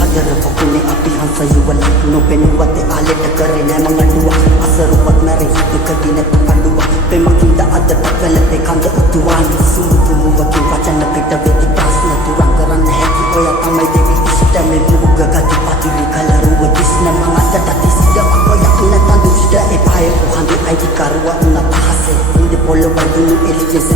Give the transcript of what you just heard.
हजर फकुने අපි හංස යුවලක් නොපෙනුවත ආලෙට කරේ නෑ මං අඩුවක් අසරුවක් නැරේ හිත කඩි නැත අඩුවක් පෙමකින්ද අදට කලතේ කඳ උතුවාන සුමුදු මුවකින් වචන පිට වෙති ප්‍රශ්න තුරන් කරන්න හැකි ඔය තමයි දෙවි ඉෂ්ට මේ මුග ගති පතිලි කලරුව දිස්න මං අදට තිස්ද ඔයක් නැතන් දුෂ්ට එපාය කොහඳ අයිති කරුවා උනත හසේ ඉඳ පොළ වඳුණු එලිජෙස